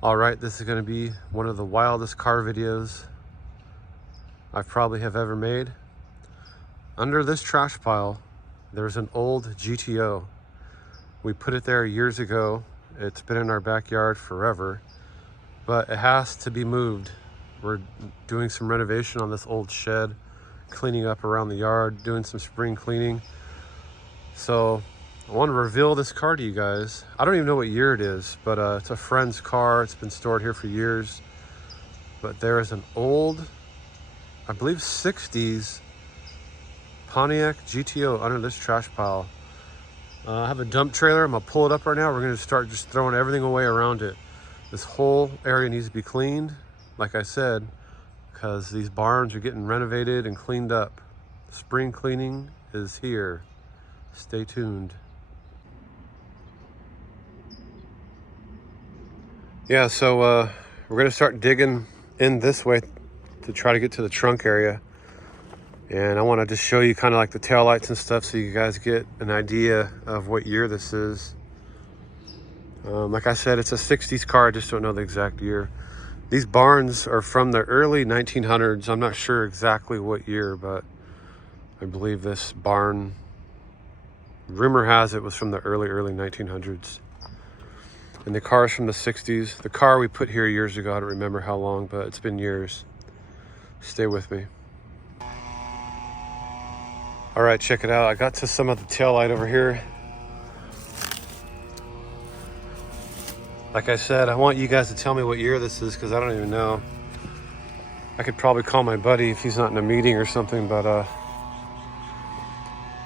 All right, this is going to be one of the wildest car videos I probably have ever made. Under this trash pile, there's an old GTO. We put it there years ago. It's been in our backyard forever, but it has to be moved. We're doing some renovation on this old shed, cleaning up around the yard, doing some spring cleaning. So I want to reveal this car to you guys. I don't even know what year it is, but it's a friend's car. It's been stored here for years. But there is an old, I believe 60s Pontiac GTO under this trash pile. I have a dump trailer. I'm gonna pull it up right now. We're gonna start just throwing everything away around it. This whole area needs to be cleaned, like I said, because these barns are getting renovated and cleaned up. Spring cleaning is here. Stay tuned. Yeah, so we're gonna start digging in this way to try to get to the trunk area. And I want to just show you kind of like the taillights and stuff so you guys get an idea of what year this is. Like I said, it's a 60s car. I just don't know the exact year. These barns are from the early 1900s. I'm not sure exactly what year, but I believe this barn, rumor has it, was from the early 1900s. And the car is from the 60s. The car we put here years ago, I don't remember how long, but it's been years. Stay with me. All right, check it out. I got to some of the taillight over here. Like I said, I want you guys to tell me what year this is because I don't even know. I could probably call my buddy if he's not in a meeting or something, but I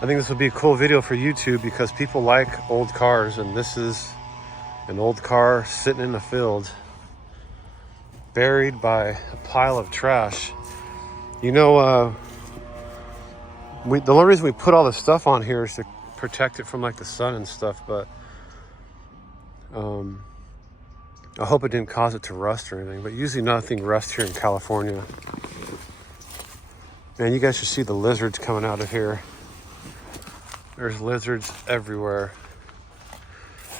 think this would be a cool video for YouTube because people like old cars, and this is an old car sitting in the field, buried by a pile of trash. You know, the only reason we put all this stuff on here is to protect it from like the sun and stuff, but I hope it didn't cause it to rust or anything, but usually nothing rusts here in California. Man, you guys should see the lizards coming out of here. There's lizards everywhere.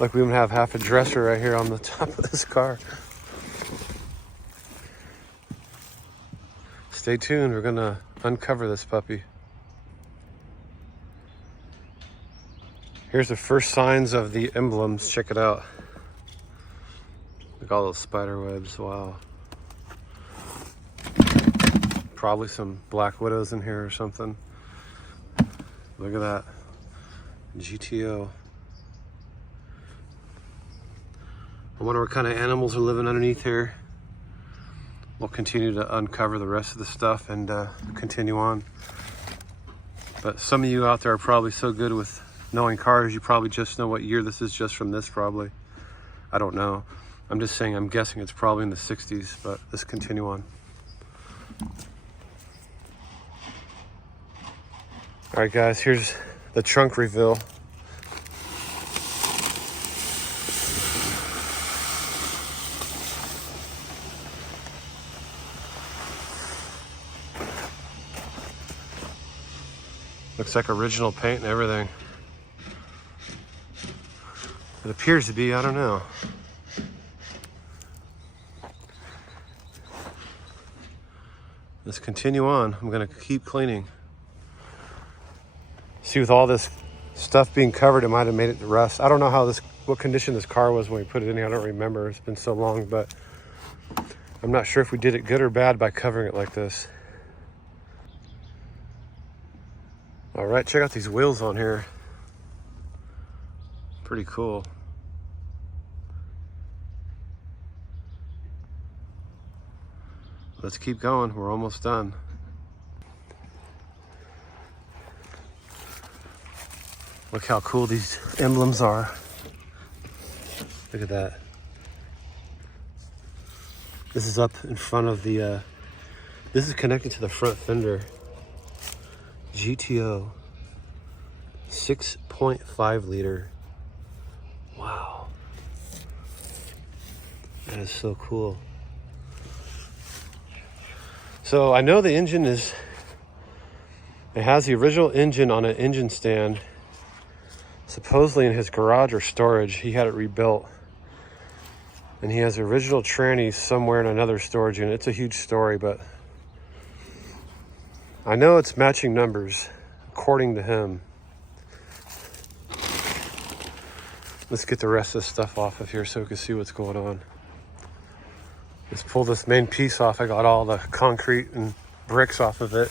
Like we even have half a dresser right here on the top of this car. Stay tuned, we're gonna uncover this puppy. Here's the first signs of the emblems. Check it out. Look at all those spider webs. Wow. Probably some black widows in here or something. Look at that. GTO. I wonder what kind of animals are living underneath here. We'll continue to uncover the rest of the stuff and continue on. But some of you out there are probably so good with knowing cars, you probably just know what year this is just from this probably. I don't know. I'm just saying, I'm guessing it's probably in the 60s, but let's continue on. All right, guys, here's the trunk reveal. Looks like original paint and everything. It appears to be, I don't know. Let's continue on. I'm gonna keep cleaning. See, with all this stuff being covered, it might have made it to rust. I don't know what condition this car was when we put it in here. I don't remember, it's been so long, but I'm not sure if we did it good or bad by covering it like this. All right, check out these wheels on here. Pretty cool. Let's keep going, we're almost done. Look how cool these emblems are. Look at that. This is up in front of the, this is connected to the front fender. GTO 6.5 liter. Wow. That is so cool. So I know the engine it has the original engine on an engine stand, supposedly in his garage or storage. He had it rebuilt. And he has original trannies somewhere in another storage unit. It's a huge story, but I know it's matching numbers, according to him. Let's get the rest of this stuff off of here so we can see what's going on. Let's pull this main piece off. I got all the concrete and bricks off of it.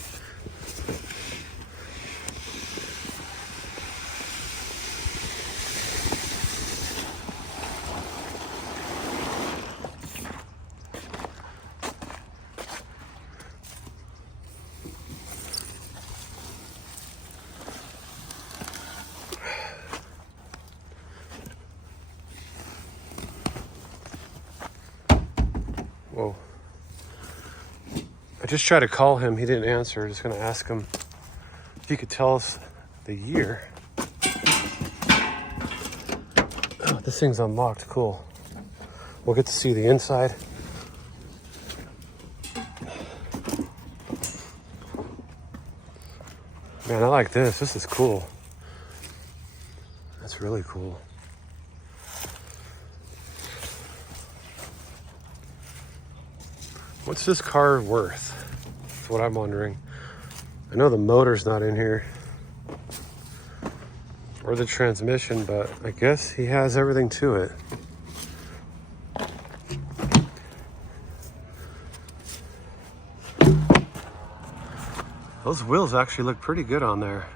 Whoa. I just tried to call him. He didn't answer. Just going to ask him if he could tell us the year. Oh, this thing's unlocked. Cool. We'll get to see the inside. Man, I like this. This is cool. That's really cool. What's this car worth? That's what I'm wondering. I know the motor's not in here or the transmission, but I guess he has everything to it. Those wheels actually look pretty good on there.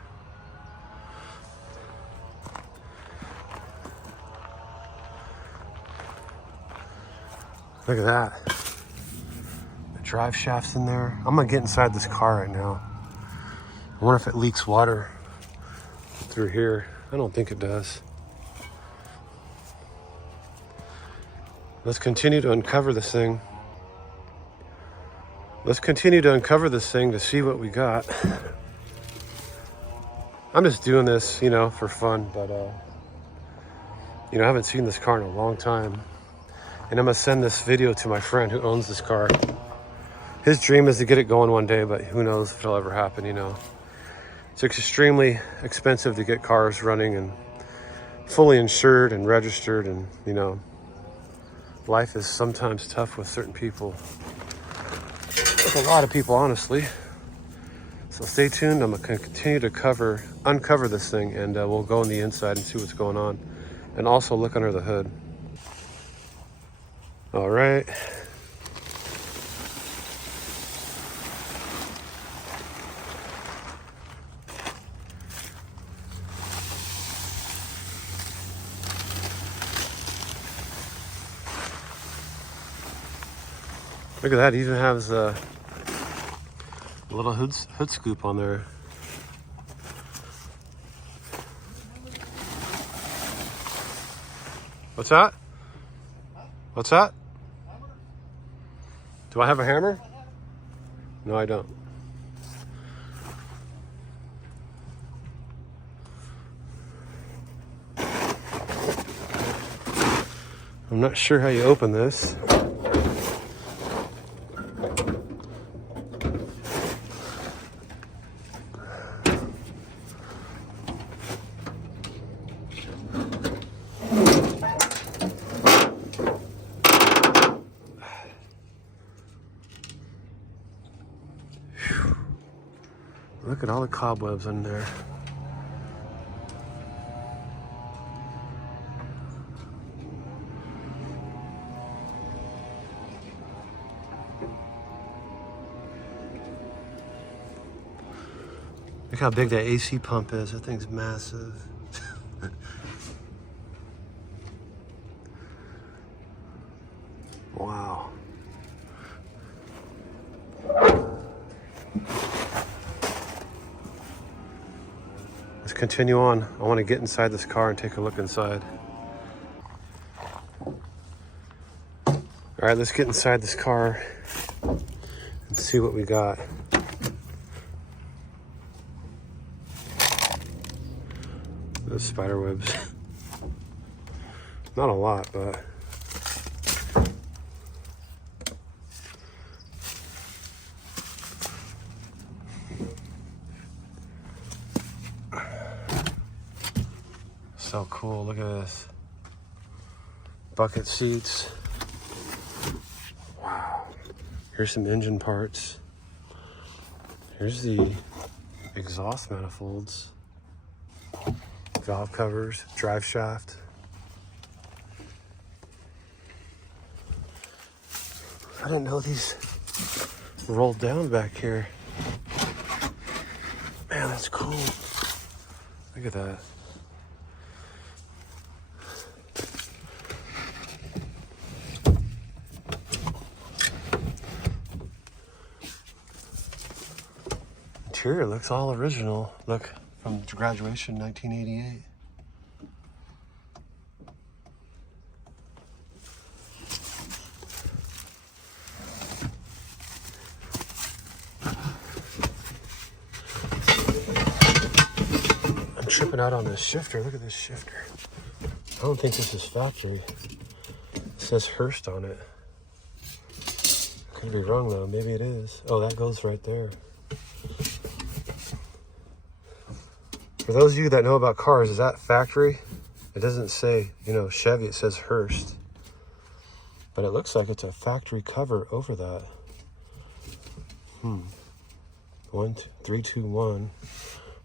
Look at that. The drive shaft's in there. I'm gonna get inside this car right now. I wonder if it leaks water through here. I don't think it does. Let's continue to uncover this thing. Let's continue to uncover this thing to see what we got. I'm just doing this, you know, for fun, but you know, I haven't seen this car in a long time. And I'm gonna send this video to my friend who owns this car. His dream is to get it going one day, but who knows if it'll ever happen, you know. It's extremely expensive to get cars running and fully insured and registered, and you know, life is sometimes tough with certain people. With a lot of people, honestly. So stay tuned. I'm gonna continue to uncover this thing, and we'll go on the inside and see what's going on, and also look under the hood. All right. Look at that. It even has a little hood scoop on there. What's that? What's that? Do I have a hammer? No, I don't. I'm not sure how you open this. Look at all the cobwebs in there. Look how big that AC pump is. That thing's massive. Wow. Let's continue on. I want to get inside this car and take a look inside. All right, let's get inside this car and see what we got. Those spider webs. Not a lot, but so cool. Look at this. Bucket seats. Here's some engine parts. Here's the exhaust manifolds, valve covers, drive shaft. I didn't know these rolled down back here. Man, that's cool. Look at that. Interior looks all original. Look, from graduation 1988. I'm tripping out on this shifter. Look at this shifter. I don't think this is factory. It says Hearst on it. Could be wrong though. Maybe it is. Oh, that goes right there. For those of you that know about cars, is that factory? It doesn't say, you know, Chevy, it says Hearst. But it looks like it's a factory cover over that. 321.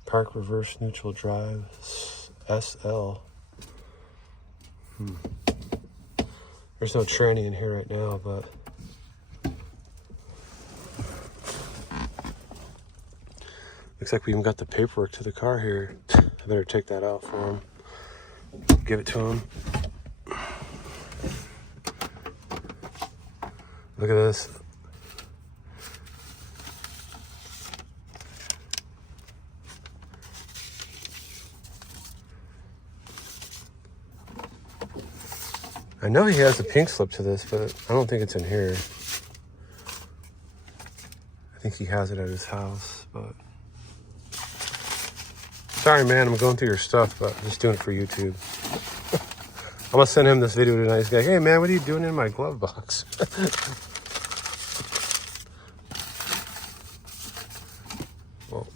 Park reverse neutral drive. SL. There's no tranny in here right now, but looks like we even got the paperwork to the car here. I better take that out for him. Give it to him. Look at this. I know he has a pink slip to this, but I don't think it's in here. I think he has it at his house, but sorry, man, I'm going through your stuff, but I'm just doing it for YouTube. I'm gonna send him this video tonight. He's like, hey, man, what are you doing in my glove box? Well,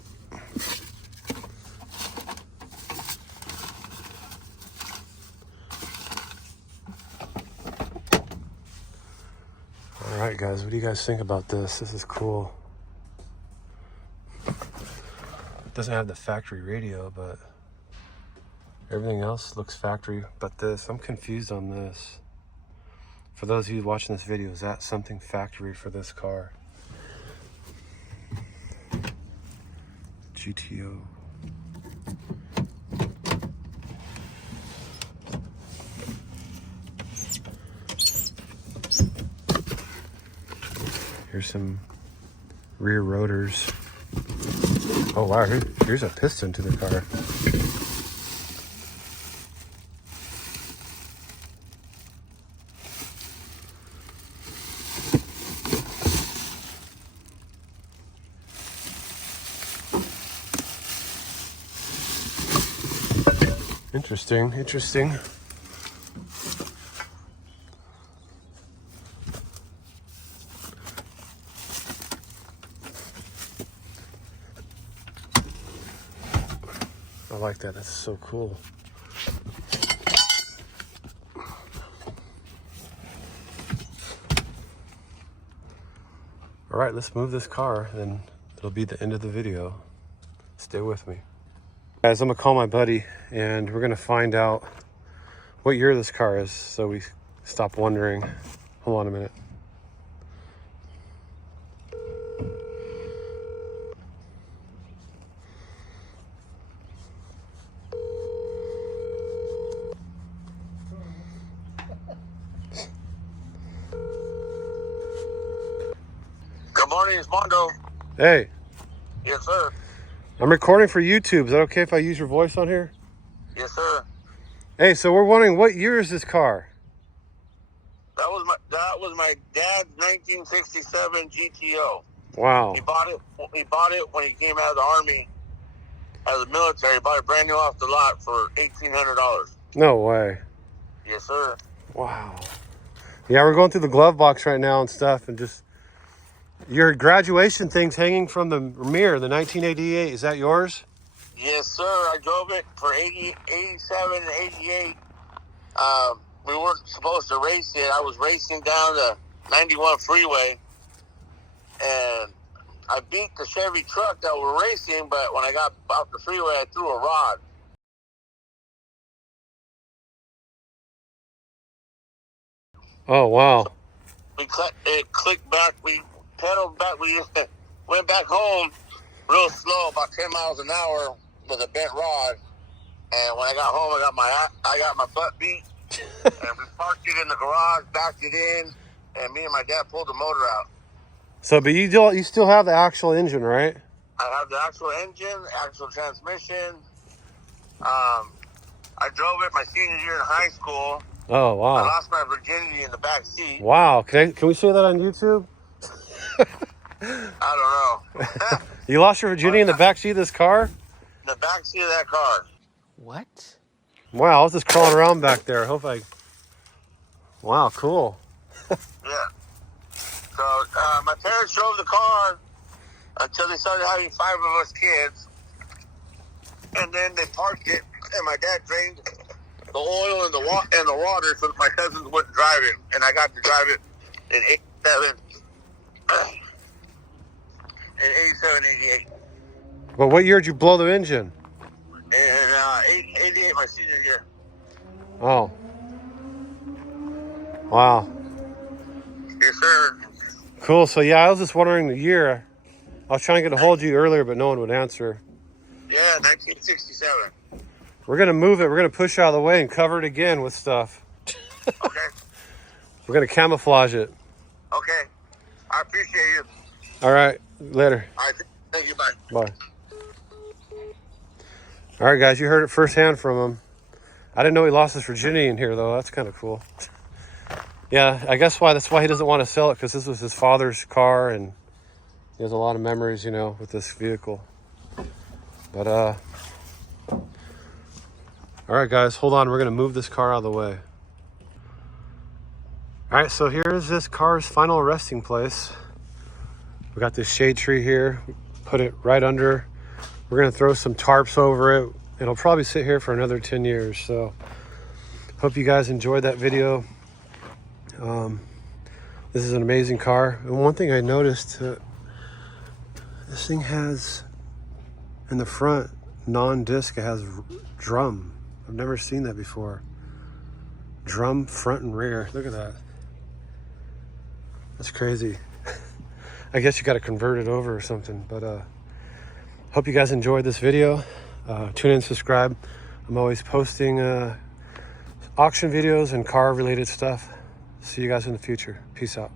all right, guys, what do you guys think about this? This is cool. Doesn't have the factory radio, but everything else looks factory but this. I'm confused on this. For those of you watching this video, is that something factory for this car? GTO. Here's some rear rotors. Oh wow, here's a piston to the car. Interesting, interesting. I like that, that's so cool. All right, let's move this car, then it'll be the end of the video. Stay with me. Guys, I'm gonna call my buddy and we're gonna find out what year this car is so we stop wondering. Hold on a minute. Good morning, it's Mondo. Hey. Yes, sir. I'm recording for YouTube. Is that okay if I use your voice on here? Yes, sir. Hey, so we're wondering, what year is this car? That was my dad's 1967 GTO. Wow. He bought it when he came out of the Army as a military. He bought it brand new off the lot for $1,800. No way. Yes, sir. Wow. Yeah, we're going through the glove box right now and stuff, and just your graduation thing's hanging from the mirror, the 1988. Is that yours? Yes, sir. I drove it for 87 and 88. We weren't supposed to race it. I was racing down the 91 freeway, and I beat the Chevy truck that were racing, but when I got off the freeway, I threw a rod. Oh, wow. It clicked back. We pedaled back. We went back home real slow, about 10 miles an hour with a bent rod. And when I got home, I got my butt beat. And we parked it in the garage, backed it in, and me and my dad pulled the motor out. So, but you still have the actual engine, right? I have the actual engine, actual transmission. I drove it my senior year in high school. Oh, wow. I lost my virginity in the back seat. Wow. Can we see that on YouTube? I don't know. You lost your virginity in the backseat of this car? In the back seat of that car. What? Wow, I was just crawling around back there. Wow, cool. Yeah. So my parents drove the car until they started having 5 of us kids. And then they parked it, and my dad drained the oil and the water so that my cousins wouldn't drive it. And I got to drive it in 87, 88. But what year did you blow the engine? In 88, my senior year. Oh. Wow. Yes, sir. Cool. So, yeah, I was just wondering the year. I was trying to get a hold of you earlier, but no one would answer. Yeah, 1967. We're going to move it. We're going to push out of the way and cover it again with stuff. Okay. We're going to camouflage it. Okay. I appreciate you. All right. Later. All right. Thank you. Bye. Bye. All right, guys. You heard it firsthand from him. I didn't know he lost his virginity in here, though. That's kind of cool. Yeah, I guess that's why he doesn't want to sell it, because this was his father's car, and he has a lot of memories, with this vehicle. But, all right, guys, hold on. We're going to move this car out of the way. All right, so here's this car's final resting place. We got this shade tree here. Put it right under. We're going to throw some tarps over it. It'll probably sit here for another 10 years. So hope you guys enjoyed that video. This is an amazing car. And one thing I noticed, this thing has, in the front, non-disc, it has drum. I've never seen that before. Drum front and rear. Look at that. That's crazy. I guess you got to convert it over or something. But hope you guys enjoyed this video. Tune in, subscribe. I'm always posting auction videos and car related stuff. See you guys in the future. Peace out.